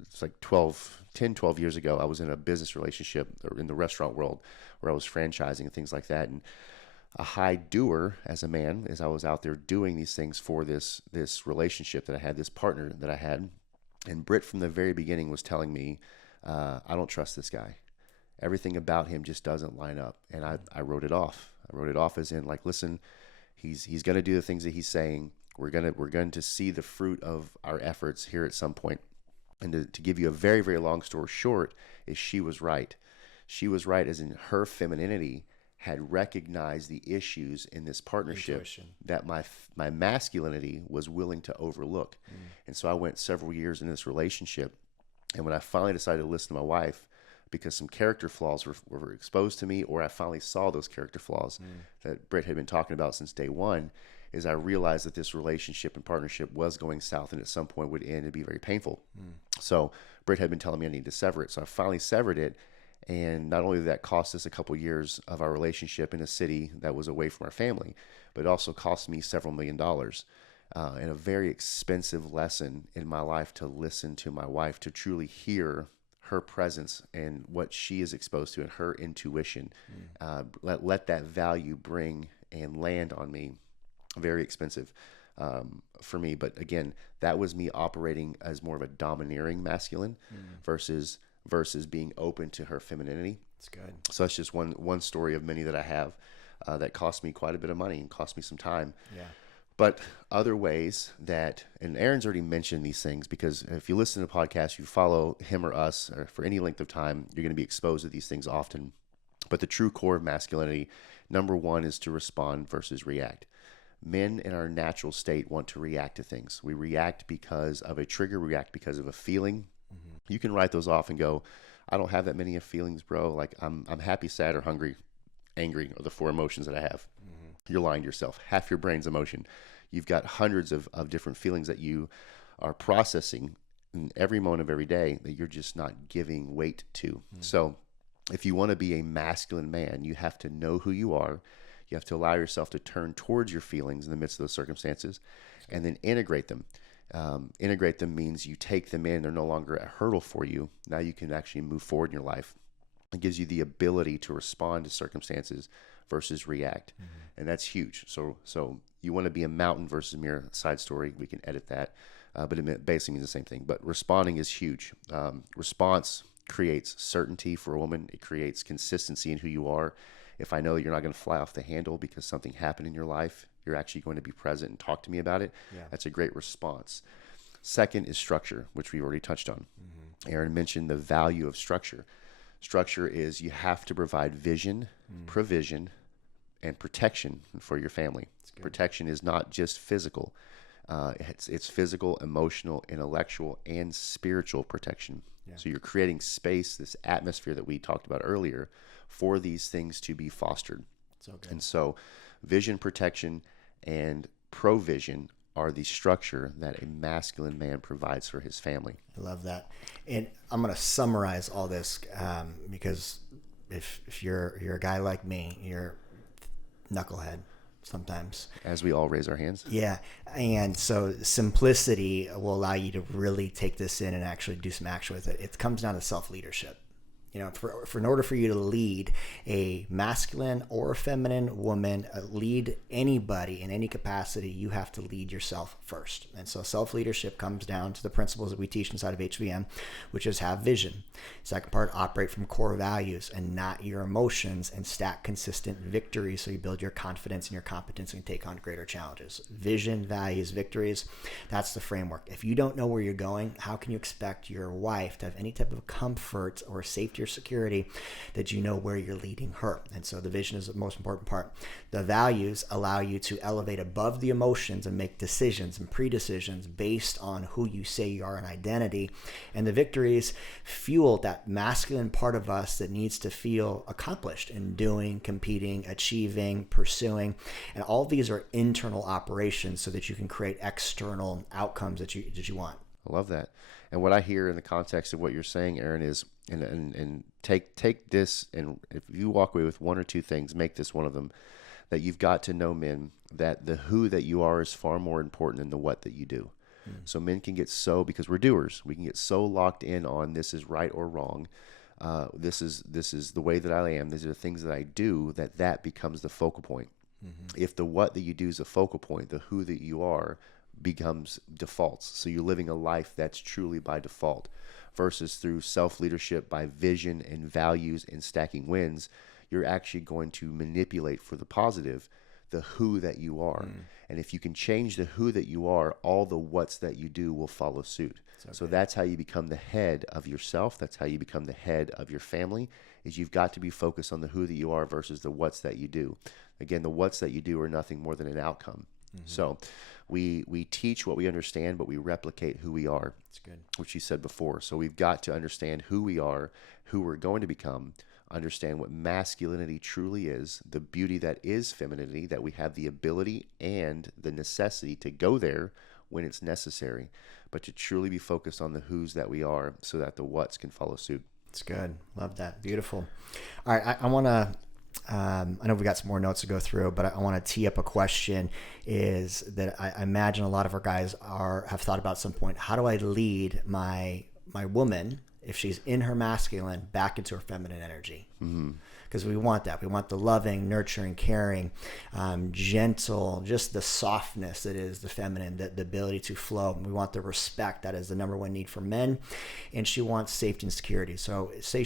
it's like 10, 12 years ago, I was in a business relationship or in the restaurant world where I was franchising and things like that. And a high doer as a man, as I was out there doing these things for this relationship that I had, this partner that I had. And Britt from the very beginning was telling me, I don't trust this guy. Everything about him just doesn't line up. And I wrote it off. I wrote it off as in, like, listen, he's going to do the things that he's saying. We're going to see the fruit of our efforts here at some point. And to give you a very, very long story short, is she was right. She was right as in her femininity had recognized the issues in this partnership Intuition. that my masculinity was willing to overlook. And so I went several years in this relationship. And when I finally decided to listen to my wife, because some character flaws were exposed to me, or I finally saw those character flaws that Britt had been talking about since day one, is I realized that this relationship and partnership was going south and at some point would end and be very painful. So Britt had been telling me I need to sever it. So I finally severed it. And not only did that cost us a couple years of our relationship in a city that was away from our family, but it also cost me several $1,000,000 and a very expensive lesson in my life to listen to my wife, to truly hear her presence and what she is exposed to and her intuition. Let that value bring and land on me. Very expensive for me. But again, that was me operating as more of a domineering masculine versus being open to her femininity. That's good. So that's just one story of many that I have that cost me quite a bit of money and cost me some time. Yeah. But other ways that, and Aaron's already mentioned these things, because if you listen to podcasts, you follow him or us or for any length of time, you're going to be exposed to these things often. But the true core of masculinity, number one, is to respond versus react. Men in our natural state want to react to things. We react because of a trigger, react because of a feeling. You can write those off and go, I don't have that many feelings, bro. Like I'm happy, sad, or hungry, angry are the four emotions that I have. You're lying to yourself. Half your brain's emotion. You've got hundreds of different feelings that you are processing in every moment of every day that you're just not giving weight to. So if you want to be a masculine man, you have to know who you are. You have to allow yourself to turn towards your feelings in the midst of those circumstances and then integrate them. Integrate them means you take them in. They're no longer a hurdle for you. Now you can actually move forward in your life. It gives you the ability to respond to circumstances versus react. And that's huge. So you want to be a mountain versus a mirror. Side story, we can edit that. But it basically means the same thing. But responding is huge. Response creates certainty for a woman. It creates consistency in who you are. If I know that you're not going to fly off the handle because something happened in your life, you're actually going to be present and talk to me about it. That's a great response. Second is structure, which we already touched on. Aaron mentioned the value of structure. Structure is you have to provide vision, provision, and protection for your family. Protection is not just physical. It's physical, emotional, intellectual, and spiritual protection. So you're creating space, this atmosphere that we talked about earlier, for these things to be fostered. And so vision, protection, and provision are the structure that a masculine man provides for his family. I love that. And I'm going to summarize all this because if you're a guy like me, you're knucklehead sometimes. As we all raise our hands. Yeah. And so simplicity will allow you to really take this in and actually do some action with it. It comes down to self-leadership. You know, for in order for you to lead a masculine or a feminine woman, lead anybody in any capacity, you have to lead yourself first. And so self-leadership comes down to the principles that we teach inside of HVM, which is have vision. Second part, operate from core values and not your emotions, and stack consistent victories so you build your confidence and your competence and take on greater challenges. Vision, values, victories, that's the framework. If you don't know where you're going, how can you expect your wife to have any type of comfort or safety or security that you know where you're leading her? And so the vision is the most important part. The values allow you to elevate above the emotions and make decisions and pre-decisions based on who you say you are and identity. And the victories fuel that masculine part of us that needs to feel accomplished in doing, competing, achieving, pursuing. And all these are internal operations so that you can create external outcomes that you want. I love that. And what I hear in the context of what you're saying, Aaron, is and take this, and if you walk away with one or two things, make this one of them, that you've got to know, men, that the who that you are is far more important than the what that you do. So men can get so, because we're doers, we can get so locked in on this is right or wrong. This is the way that I am. These are the things that I do, that becomes the focal point. If the what that you do is a focal point, the who that you are becomes defaults. So you're living a life that's truly by default, versus through self-leadership by vision and values and stacking wins, you're actually going to manipulate for the positive the who that you are. And if you can change the who that you are, all the what's that you do will follow suit. So that's how you become the head of yourself. That's how you become the head of your family, is you've got to be focused on the who that you are versus the what's that you do. Again, the what's that you do are nothing more than an outcome. So we teach what we understand, but we replicate who we are. That's good. Which you said before. So we've got to understand who we are, who we're going to become, understand what masculinity truly is, the beauty that is femininity, that we have the ability and the necessity to go there when it's necessary, but to truly be focused on the who's that we are, so that the what's can follow suit. It's good. Love that. Beautiful. All right. I want to, I know we got some more notes to go through, but I want to tee up a question is that I imagine a lot of our guys have thought about at some point. How do I lead my woman, if she's in her masculine, back into her feminine energy? Because we want that. We want the loving, nurturing, caring, gentle, just the softness that is the feminine, the ability to flow. We want the respect. That is the number one need for men. And she wants safety and security. So say